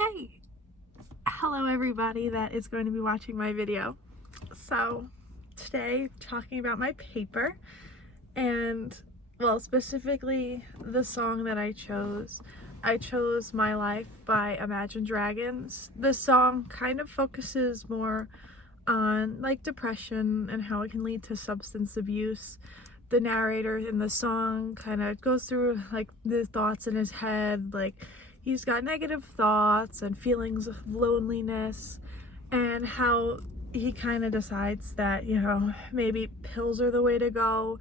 Okay, hello everybody that is going to be watching my video. So today talking about my paper and well, specifically the song that I chose. I chose My Life by Imagine Dragons. This song kind of focuses more on like depression and how it can lead to substance abuse. The narrator in the song kind of goes through like the thoughts in his head, like he's got negative thoughts and feelings of loneliness, and how he kind of decides that, you know, maybe pills are the way to go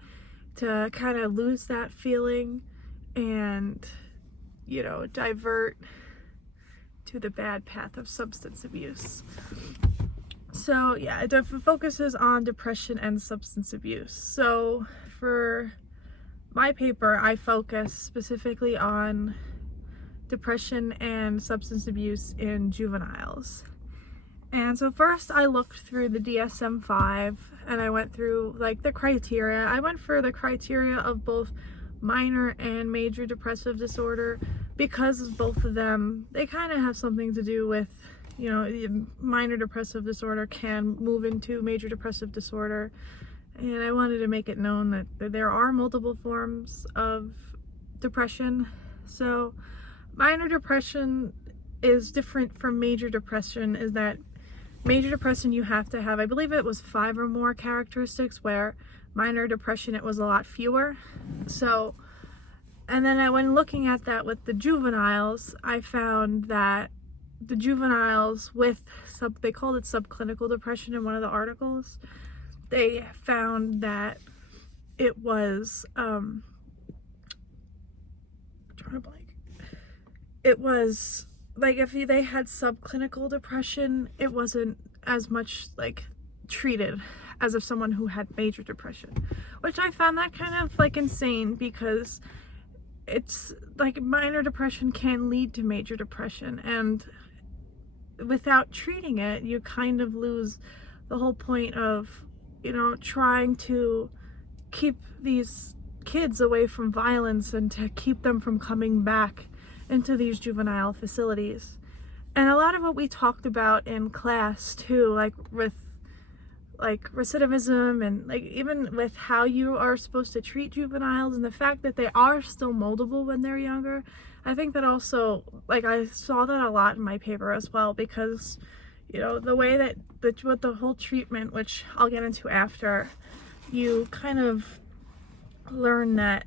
to kind of lose that feeling and, you know, divert to the bad path of substance abuse. So yeah, it focuses on depression and substance abuse. So for my paper, I focus specifically on depression and substance abuse in juveniles. And so first I looked through the DSM-5 and I went through like the criteria. I went for the criteria of both minor and major depressive disorder because both of them, they kind of have something to do with, you know, minor depressive disorder can move into major depressive disorder. And I wanted to make it known that there are multiple forms of depression. So minor depression is different from major depression, is that major depression you have to have, I believe it was 5 or more characteristics, where minor depression it was a lot fewer. So, and then when looking at that with the juveniles, I found that the juveniles with they called it subclinical depression in one of the articles. They found that it was it was like if they had subclinical depression, it wasn't as much like treated as if someone who had major depression, which I found that kind of like insane, because it's like minor depression can lead to major depression, and without treating it, you kind of lose the whole point of, you know, trying to keep these kids away from violence and to keep them from coming back into these juvenile facilities. And a lot of what we talked about in class too, like with like recidivism and like even with how you are supposed to treat juveniles and the fact that they are still moldable when they're younger, I think that also, like I saw that a lot in my paper as well, because, you know, the way that with the whole treatment, which I'll get into after, you kind of learn that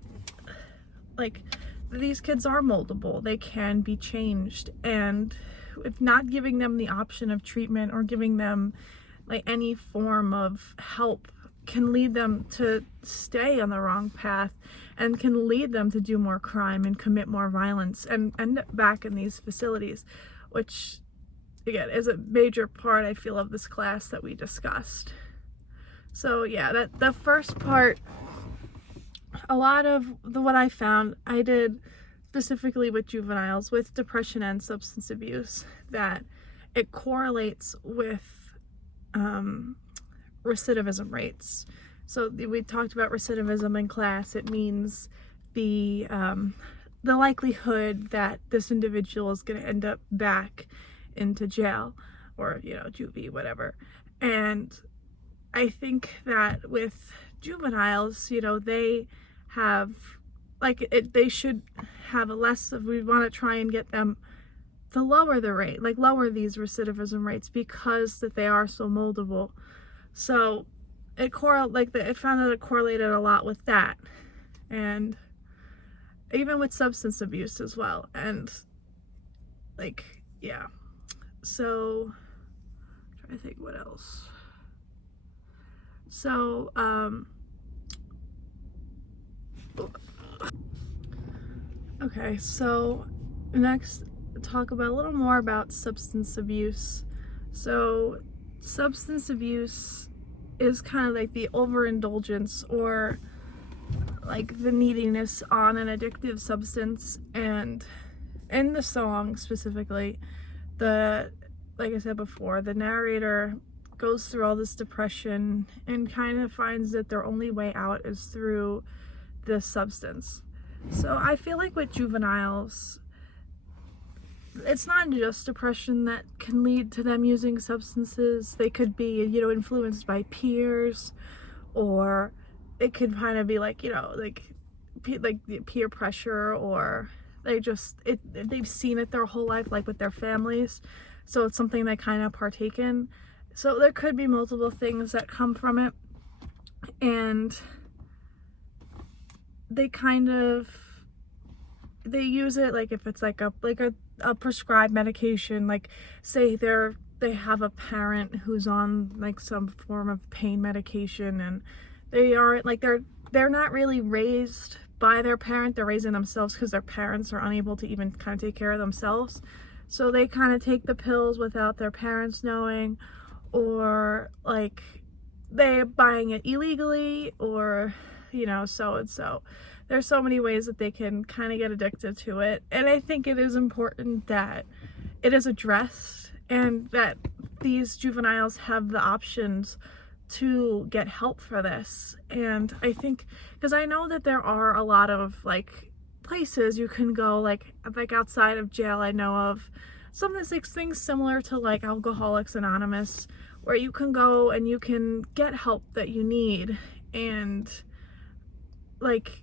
like these kids are moldable, they can be changed, and if not giving them the option of treatment or giving them like any form of help can lead them to stay on the wrong path and can lead them to do more crime and commit more violence and end up back in these facilities, which again is a major part, I feel, of this class that we discussed. So yeah, that the first part, a lot of what I found I did specifically with juveniles with depression and substance abuse, that it correlates with recidivism rates. So we talked about recidivism in class. It means the likelihood that this individual is going to end up back into jail or, you know, juvie, whatever. And I think that with juveniles, you know, they have like they should have a less of, we want to try and get them to lower the rate, like lower these recidivism rates, because that they are so moldable. So it it found that it correlated a lot with that, and even with substance abuse as well. And like, yeah, so I'm trying to think what else. So okay, so next talk about a little more about substance abuse. So substance abuse is kind of like the overindulgence or like the neediness on an addictive substance. And in the song specifically, like I said before, the narrator goes through all this depression and kind of finds that their only way out is through this substance. So I feel like with juveniles, it's not just depression that can lead to them using substances. They could be, influenced by peers, or it could kind of be like, like peer pressure, or they've seen it their whole life, like with their families, so it's something they kind of partake in. So there could be multiple things that come from it, and they use it like if it's like a prescribed medication, like say they have a parent who's on like some form of pain medication, and they aren't like they're not really raised by their parent, they're raising themselves because their parents are unable to even kind of take care of themselves, so they kind of take the pills without their parents knowing, or like they're buying it illegally, or so there's so many ways that they can kind of get addicted to it. And I think it is important that it is addressed, and that these juveniles have the options to get help for this. And I think, because I know that there are a lot of like places you can go, like outside of jail, I know of some of the things similar to like Alcoholics Anonymous, where you can go and you can get help that you need. And like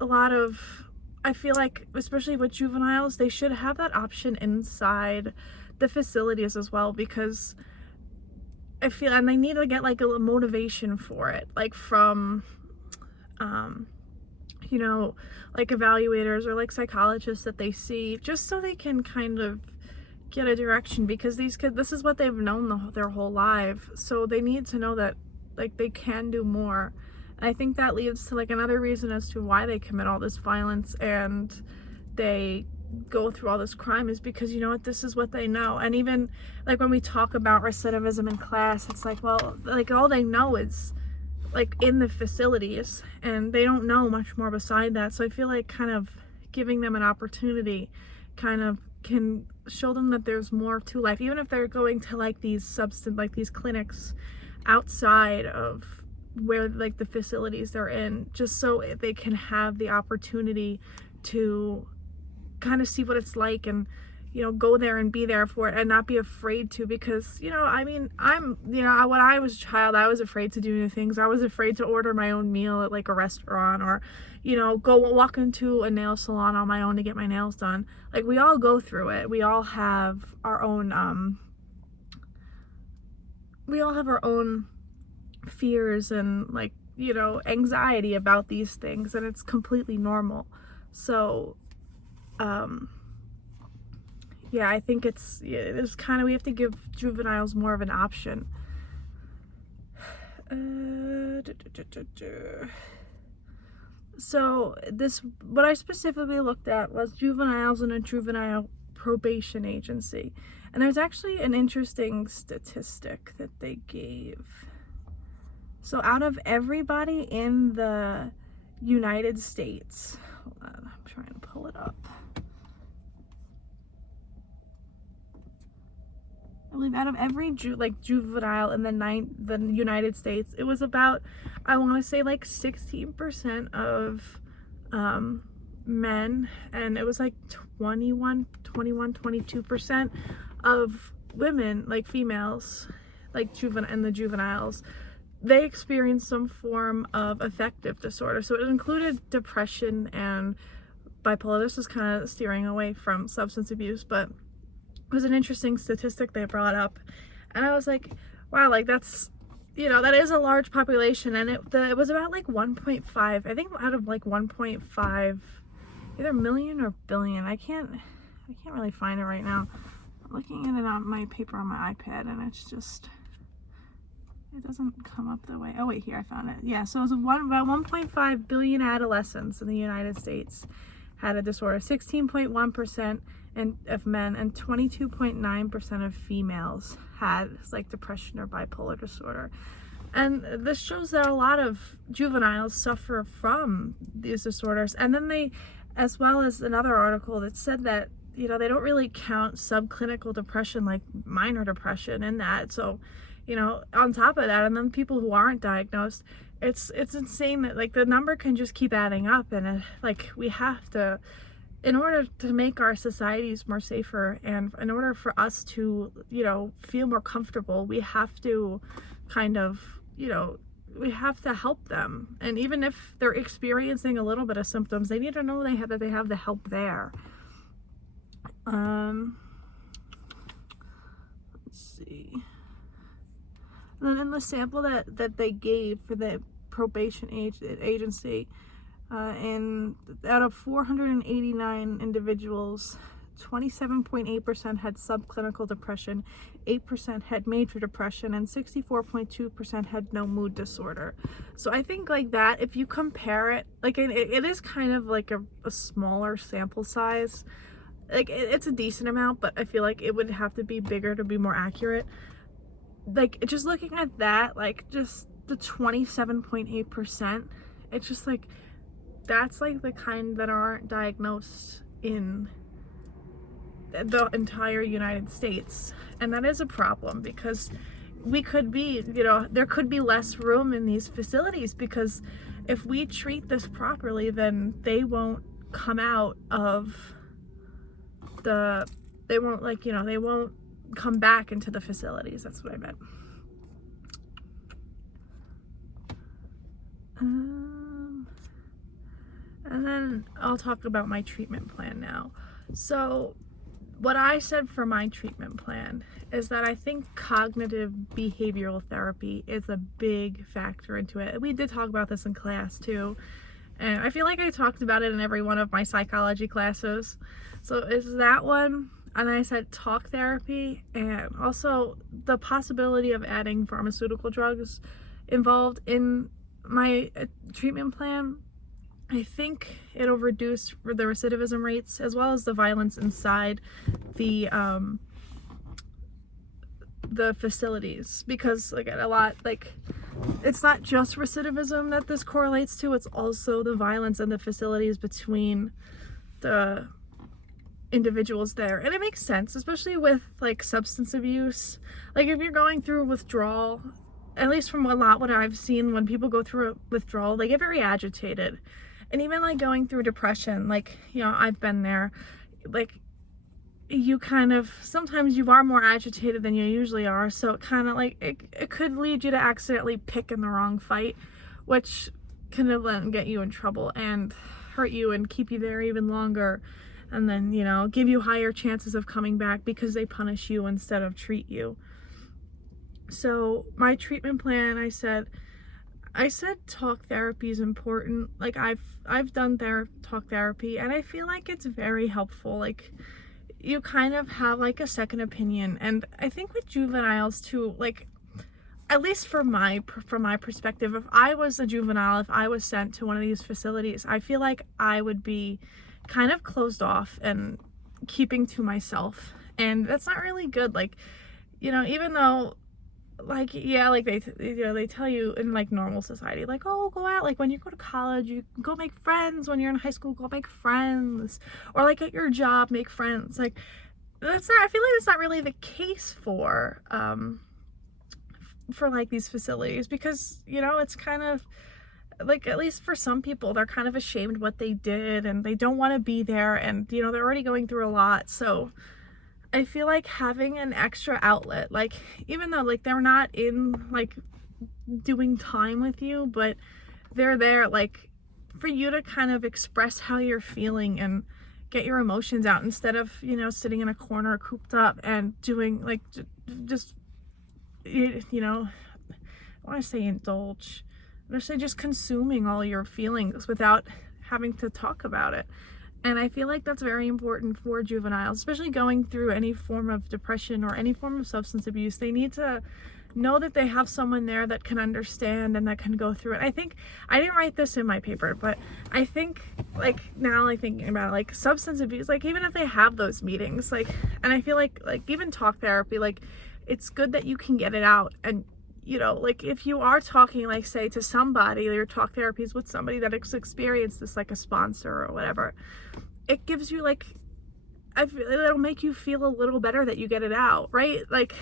a lot of, I feel like, especially with juveniles, they should have that option inside the facilities as well, because I feel, and they need to get like a motivation for it, like from like evaluators or like psychologists that they see, just so they can kind of get a direction, because these kids, this is what they've known their whole life, so they need to know that like they can do more. And I think that leads to like another reason as to why they commit all this violence and they go through all this crime, is because this is what they know. And even like when we talk about recidivism in class, it's like, well, like all they know is like in the facilities, and they don't know much more beside that. So I feel like kind of giving them an opportunity kind of can show them that there's more to life, even if they're going to like these these clinics outside of where like the facilities they're in, just so they can have the opportunity to kind of see what it's like, and go there and be there for it, and not be afraid to, because I mean, when I was a child, I was afraid to do new things. I was afraid to order my own meal at like a restaurant, or go walk into a nail salon on my own to get my nails done. Like, we all go through it. We all have our own fears and like anxiety about these things, and it's completely normal. So yeah, I think there's kind of, we have to give juveniles more of an option. So what I specifically looked at was juveniles in a juvenile probation agency. And there's actually an interesting statistic that they gave. So out of everybody in the United States, hold on, I'm trying to pull it up. I believe out of every juvenile in the United States, it was about, I want to say like 16% of men, and it was like 22% of women, like females, like the juveniles, they experienced some form of affective disorder. So it included depression and bipolar. This is kind of steering away from substance abuse, but it was an interesting statistic they brought up, and I was like, wow, like that's, that is a large population. And it was about like 1.5, I think, out of like 1.5, either million or billion. I can't really find it right now. I'm looking at it on my paper on my iPad, and it doesn't come up the way. Oh wait, here, I found it. Yeah, so it was about 1.5 billion adolescents in the United States had a disorder. 16.1% of men and 22.9% of females had like depression or bipolar disorder. And this shows that a lot of juveniles suffer from these disorders. And then they, as well as another article that said that they don't really count subclinical depression, like minor depression, in that. So on top of that, and then people who aren't diagnosed, it's insane that like the number can just keep adding up. And like we have to in order to make our societies more safer and in order for us to, feel more comfortable, we have to kind of, we have to help them. And even if they're experiencing a little bit of symptoms, they need to know that they have the help there. Let's see. And then in the sample that they gave for the probation agency, and out of 489 individuals, 27.8% had subclinical depression, 8% had major depression, and 64.2% had no mood disorder. So I think like that, if you compare it, like it is kind of like a smaller sample size. Like it's a decent amount, but I feel like it would have to be bigger to be more accurate. Like just looking at that, like just the 27.8%, it's just like, that's like the kind that aren't diagnosed in the entire United States. And that is a problem, because we could be, there could be less room in these facilities, because if we treat this properly, then they won't come out of they won't come back into the facilities. That's what I meant. And then I'll talk about my treatment plan now. So what I said for my treatment plan is that I think cognitive behavioral therapy is a big factor into it. We did talk about this in class too. And I feel like I talked about it in every one of my psychology classes. So it's that one. And I said talk therapy, and also the possibility of adding pharmaceutical drugs involved in my treatment plan. I think it'll reduce the recidivism rates as well as the violence inside the facilities, because like a lot, like it's not just recidivism that this correlates to, it's also the violence in the facilities between the individuals there. And it makes sense, especially with like substance abuse. Like if you're going through withdrawal, at least from what I've seen, when people go through a withdrawal, they get very agitated. And even like going through depression, like, I've been there, like you kind of, sometimes you are more agitated than you usually are. So it kind of like, it could lead you to accidentally pick in the wrong fight, which can then get you in trouble and hurt you and keep you there even longer. And then, give you higher chances of coming back because they punish you instead of treat you. So my treatment plan, I said talk therapy is important. Like I've done talk therapy, and I feel like it's very helpful. Like you kind of have like a second opinion. And I think with juveniles too, like at least from my perspective, if I was a juvenile, if I was sent to one of these facilities, I feel like I would be kind of closed off and keeping to myself, and that's not really good. Like, even though like, yeah, like they tell you in like normal society, like, oh, go out, like when you go to college, you go make friends. When you're in high school, go make friends, or like at your job, make friends. Like I feel like that's not really the case for like these facilities, because it's kind of like, at least for some people, they're kind of ashamed what they did and they don't want to be there, and they're already going through a lot. So I feel like having an extra outlet, like even though like they're not in like doing time with you, but they're there like for you to kind of express how you're feeling and get your emotions out, instead of sitting in a corner cooped up and doing like just I want to say indulge, I want to say just consuming all your feelings without having to talk about it. And I feel like that's very important for juveniles, especially going through any form of depression or any form of substance abuse. They need to know that they have someone there that can understand and that can go through it. I think, I didn't write this in my paper, but I think like now, like thinking about it, like substance abuse, like even if they have those meetings, like, and I feel like even talk therapy, like it's good that you can get it out. And like if you are talking, like say to somebody, your talk therapy is with somebody that has experienced this, like a sponsor or whatever, it gives you like, it'll make you feel a little better that you get it out, right? Like,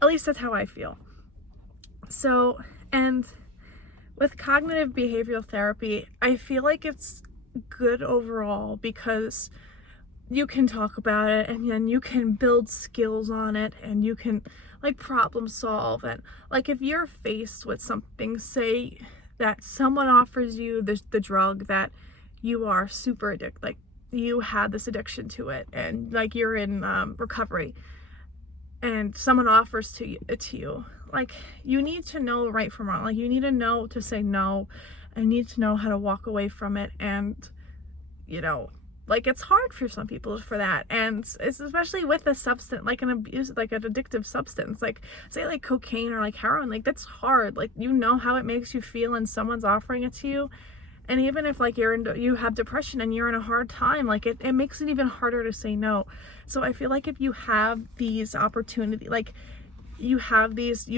at least that's how I feel. So, and with cognitive behavioral therapy, I feel like it's good overall because you can talk about it and then you can build skills on it and you can like problem solve. And like if you're faced with something, say that someone offers you the drug that you are super addicted, like you had this addiction to it and like you're in recovery, and someone offers it to you, like you need to know right from wrong. Like you need to know to say no and need to know how to walk away from it. And you know, like it's hard for some people for that, and it's especially with a substance like an abuse, like an addictive substance, like say like cocaine or like heroin. Like that's hard. Like you know how it makes you feel and someone's offering it to you. And even if like you have depression and you're in a hard time, like it makes it even harder to say no. So I feel like if you have these opportunities, like you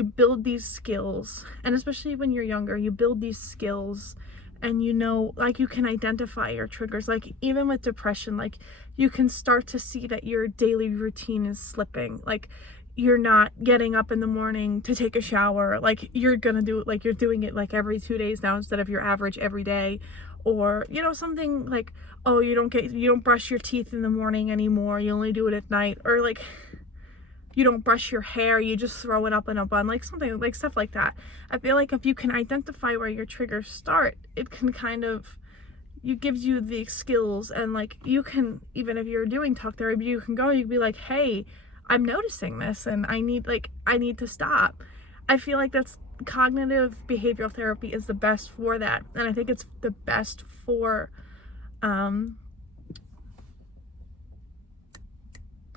build these skills, and especially when you're younger, you build these skills, and you know, like you can identify your triggers. Like even with depression, like you can start to see that your daily routine is slipping. Like you're not getting up in the morning to take a shower, like you're gonna do it, like you're doing it like every 2 days now instead of your average every day. Or you know, something like, oh, you don't brush your teeth in the morning anymore, you only do it at night. Or like you don't brush your hair, you just throw it up in a bun, like something like stuff like that. I feel like if you can identify where your triggers start, it can kind of gives you the skills. And like you can, even if you're doing talk therapy, you can be like, hey, I'm noticing this and I need to stop. I feel like that's cognitive behavioral therapy is the best for that. And I think it's the best for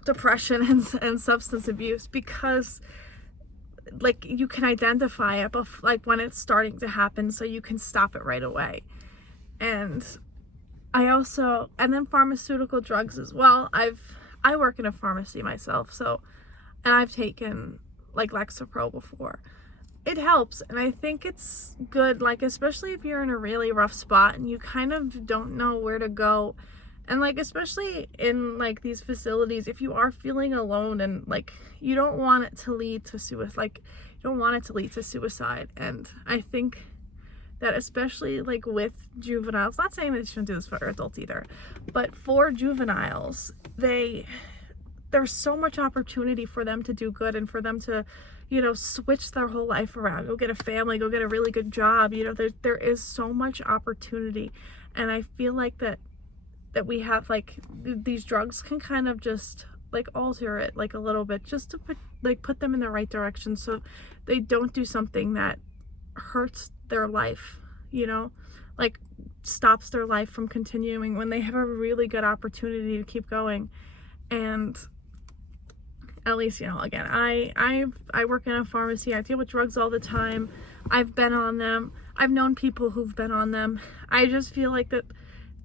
depression and substance abuse, because like you can identify it like when it's starting to happen, so you can stop it right away. And then pharmaceutical drugs as well. I work in a pharmacy myself, so, and I've taken like Lexapro before. It helps, and I think it's good, like especially if you're in a really rough spot and you kind of don't know where to go. And like especially in like these facilities, if you are feeling alone and like you don't want it to lead to suicide, And I think that especially like with juveniles, not saying that you shouldn't do this for adults either, but for juveniles, there's so much opportunity for them to do good and for them to, you know, switch their whole life around, go get a family, go get a really good job. You know, there is so much opportunity. And I feel like that we have like these drugs can kind of just like alter it like a little bit, just to put them in the right direction so they don't do something that hurts their life, you know, like stops their life from continuing when they have a really good opportunity to keep going. And at least, you know, again, I work in a pharmacy, I deal with drugs all the time, I've been on them, I've known people who've been on them. I just feel like that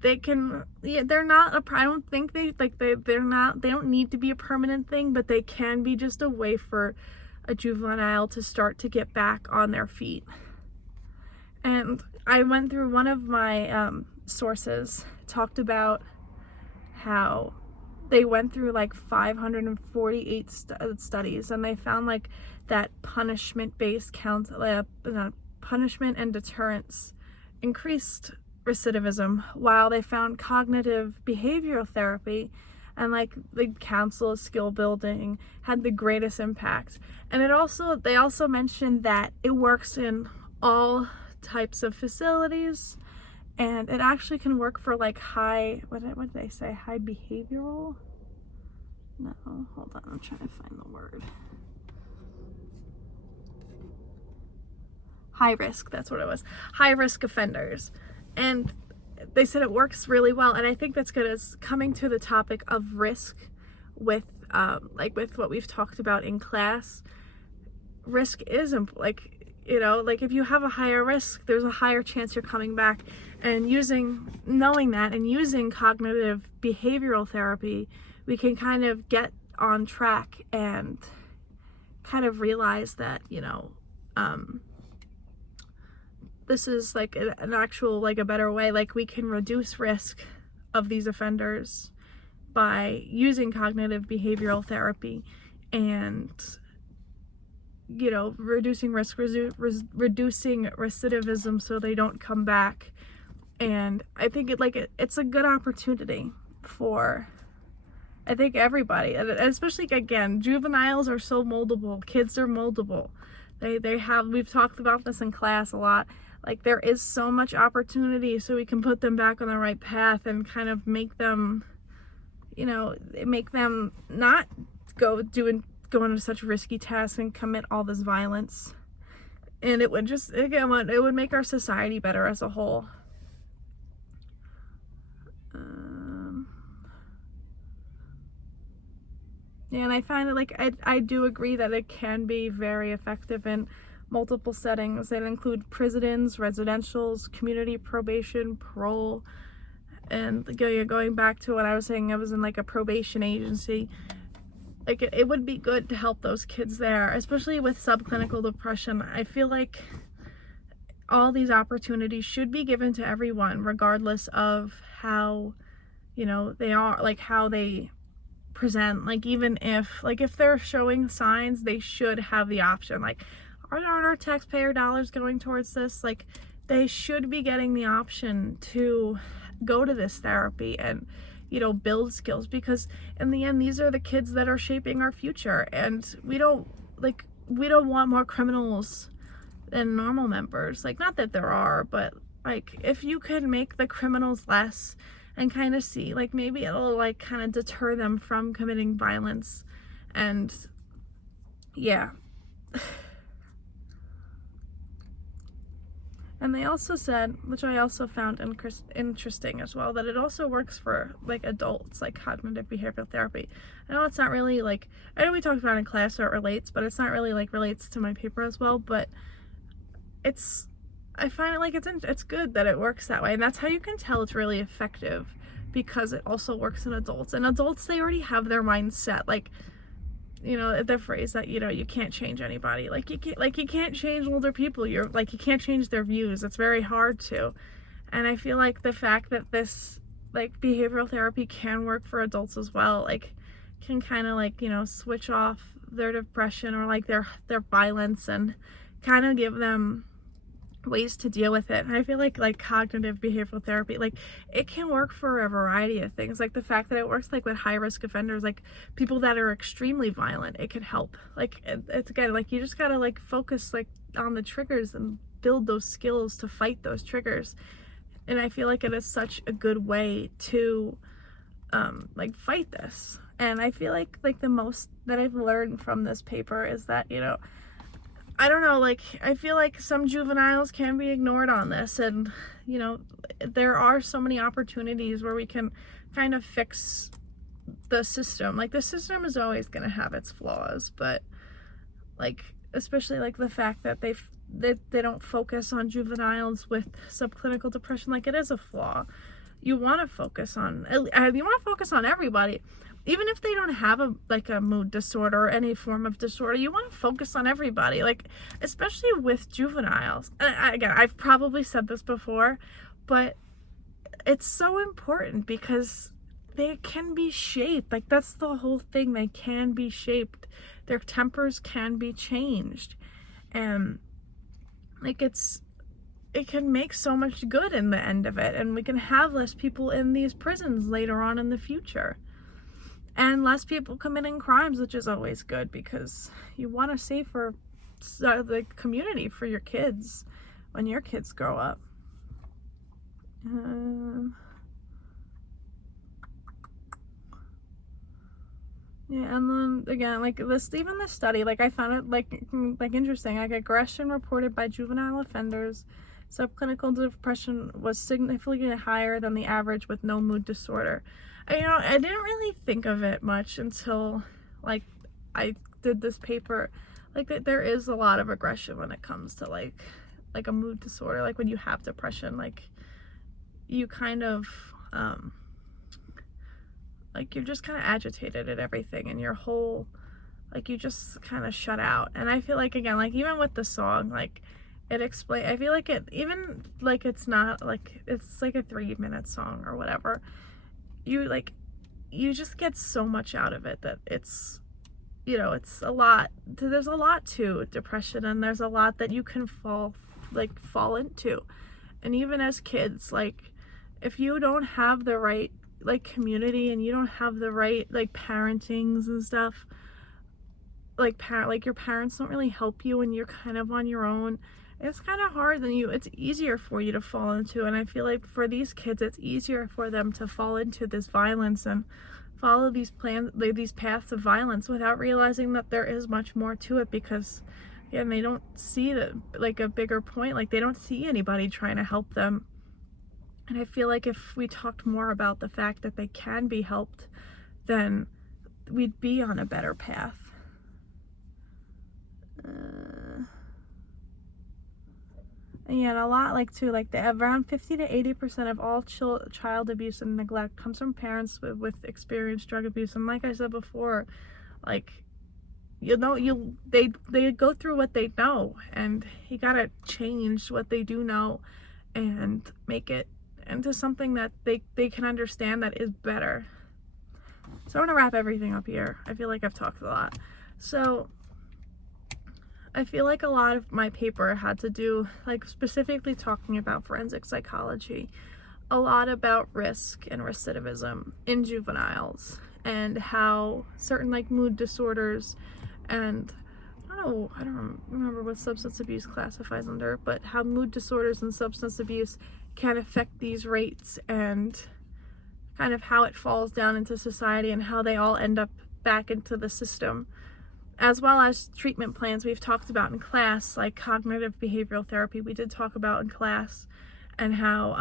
they can, they're not I don't think they don't need to be a permanent thing, but they can be just a way for a juvenile to start to get back on their feet. And I went through one of my sources, talked about how they went through like 548 studies, and they found like that punishment-based punishment and deterrence increased recidivism, while they found cognitive behavioral therapy and like the counsel skill building had the greatest impact. And they also mentioned that it works in all types of facilities, and it actually can work for like high behavioral, no, hold on, I'm trying to find the word, high risk, that's what it was, high risk offenders. And they said it works really well. And I think that's good, as coming to the topic of risk with with what we've talked about in class. Risk is like, you know, like if you have a higher risk, there's a higher chance you're coming back. And knowing that and using cognitive behavioral therapy, we can kind of get on track and kind of realize that, you know, this is like an actual, like a better way, like we can reduce risk of these offenders by using cognitive behavioral therapy and, you know, reducing risk, reducing recidivism so they don't come back. And I think it's a good opportunity for, I think, everybody, and especially, again, juveniles are so moldable. Kids are moldable. We've talked about this in class a lot. Like, there is so much opportunity, so we can put them back on the right path and kind of make them, make them not go into such risky tasks and commit all this violence. And it would just, again, it would make our society better as a whole. Yeah, and I find it I do agree that it can be very effective in multiple settings that include prisons, residentials, community probation, parole. And going back to what I was saying, I was in a probation agency. It would be good to help those kids there, especially with subclinical depression. I feel like all these opportunities should be given to everyone, regardless of how, they are, how they present. Even if they're showing signs, they should have the option. Aren't our taxpayer dollars going towards this? They should be getting the option to go to this therapy and build skills, because in the end, these are the kids that are shaping our future, and we don't want more criminals than normal members. Not that there are, but if you could make the criminals less and kind of see, maybe it'll kind of deter them from committing violence. And yeah. And they also said, which I also found interesting as well, that it also works for adults, cognitive behavioral therapy. I know it's not really I know we talked about it in class or it relates, but it's not really relates to my paper as well. But I find it it's good that it works that way, and that's how you can tell it's really effective, because it also works in adults. And adults, they already have their mindset, the phrase that you can't change anybody. You can't change older people. You can't change their views. It's very hard to. And I feel the fact that this behavioral therapy can work for adults as well, can kind of switch off their depression or their violence, and kind of give them ways to deal with it. And I feel like cognitive behavioral therapy, it can work for a variety of things. The fact that it works with high risk offenders, people that are extremely violent, it can help. It's again, you just gotta focus on the triggers and build those skills to fight those triggers. And I feel it is such a good way to fight this. And I feel the most that I've learned from this paper is that, I don't know, I feel some juveniles can be ignored on this, and there are so many opportunities where we can kind of fix the system. The system is always going to have its flaws, but especially the fact that they don't focus on juveniles with subclinical depression, it is a flaw. You want to focus on everybody. Even if they don't have a mood disorder or any form of disorder, you want to focus on everybody, especially with juveniles. And again, I've probably said this before, but it's so important because they can be shaped. That's the whole thing. They can be shaped. Their tempers can be changed. And it can make so much good in the end of it. And we can have less people in these prisons later on in the future. And less people committing crimes, which is always good, because you want a safer community for your kids when your kids grow up. Yeah, and then again, this study, I found it interesting. Aggression reported by juvenile offenders, subclinical depression was significantly higher than the average with no mood disorder. I didn't really think of it much until I did this paper, that there is a lot of aggression when it comes to a mood disorder. When you have depression, you kind of you're just kind of agitated at everything, and your whole you just kind of shut out. And I feel again, even with the song, it explain, I feel it even it's not it's a 3-minute song or whatever, you just get so much out of it that it's it's a lot. There's a lot to depression, and there's a lot that you can fall into. And even as kids, if you don't have the right like community and you don't have the right like parentings and stuff, like your parents don't really help you and you're kind of on your own, it's kind of hard. It's easier for you to fall into, and I feel like for these kids it's easier for them to fall into this violence and follow these paths of violence without realizing that there is much more to it, because again, they don't see like a bigger point. Like they don't see anybody trying to help them. And I feel like if we talked more about the fact that they can be helped, then we'd be on a better path. And yet a lot around 50 to 80% of all child abuse and neglect comes from parents with experienced drug abuse. And like I said before, like, they go through what they know, and you gotta change what they do know and make it into something that they can understand that is better. So I'm gonna wrap everything up here. I feel like I've talked a lot. So I feel like a lot of my paper had to do, like, specifically talking about forensic psychology, a lot about risk and recidivism in juveniles, and how certain like mood disorders and I don't remember what substance abuse classifies under, but how mood disorders and substance abuse can affect these rates, and kind of how it falls down into society and how they all end up back into the system, as well as treatment plans we've talked about in class, like cognitive behavioral therapy we did talk about in class, and how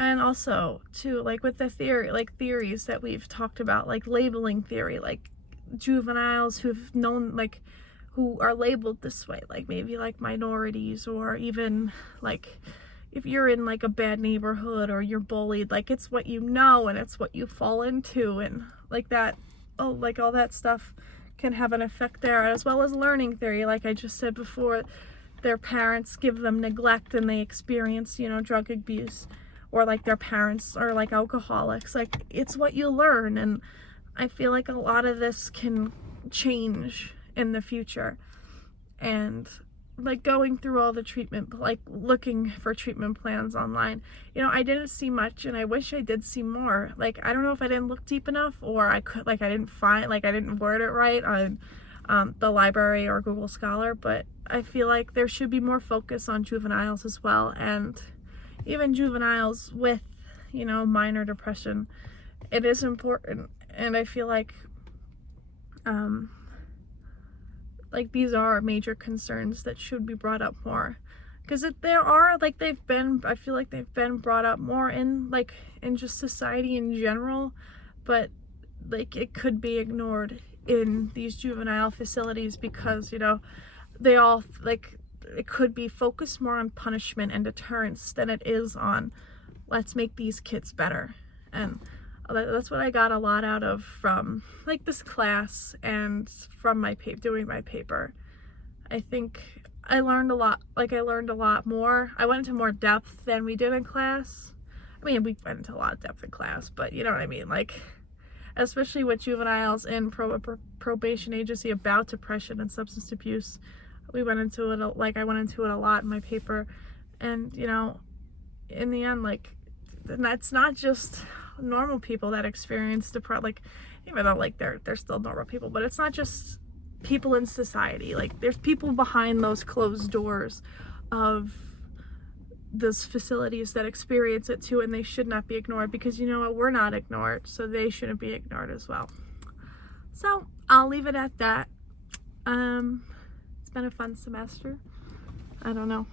and also too, like with the theories that we've talked about, like labeling theory, like juveniles who are labeled this way, like maybe like minorities, or even like if you're in like a bad neighborhood or you're bullied, like it's what you know and it's what you fall into, and like that, like all that stuff can have an effect there, as well as learning theory, like I just said before, their parents give them neglect and they experience, drug abuse, or like their parents are like alcoholics. Like it's what you learn, and I feel like a lot of this can change in the future. And like going through all the treatment, like looking for treatment plans online, I didn't see much, and I wish I did see more. Like I don't know if I didn't look deep enough, or I didn't word it right on the library or Google Scholar, but I feel like there should be more focus on juveniles as well, and even juveniles with minor depression. It is important, and I feel like these are major concerns that should be brought up more, because I feel like they've been brought up more in just society in general, but like it could be ignored in these juvenile facilities, because they all it could be focused more on punishment and deterrence than it is on let's make these kids better. And that's what I got a lot out of from like this class and from doing my paper. I think I learned a lot. I learned a lot more. I went into more depth than we did in class. I mean, we went into a lot of depth in class, but you know what I mean? Like, especially with juveniles in probation agency about depression and substance abuse, we went into it, I went into it a lot in my paper. And, in the end, that's not just normal people that experience depression, even though they're still normal people, but it's not just people in society. There's people behind those closed doors of those facilities that experience it too, and they should not be ignored, because we're not ignored, so they shouldn't be ignored as well. So I'll leave it at that. It's been a fun semester. I don't know.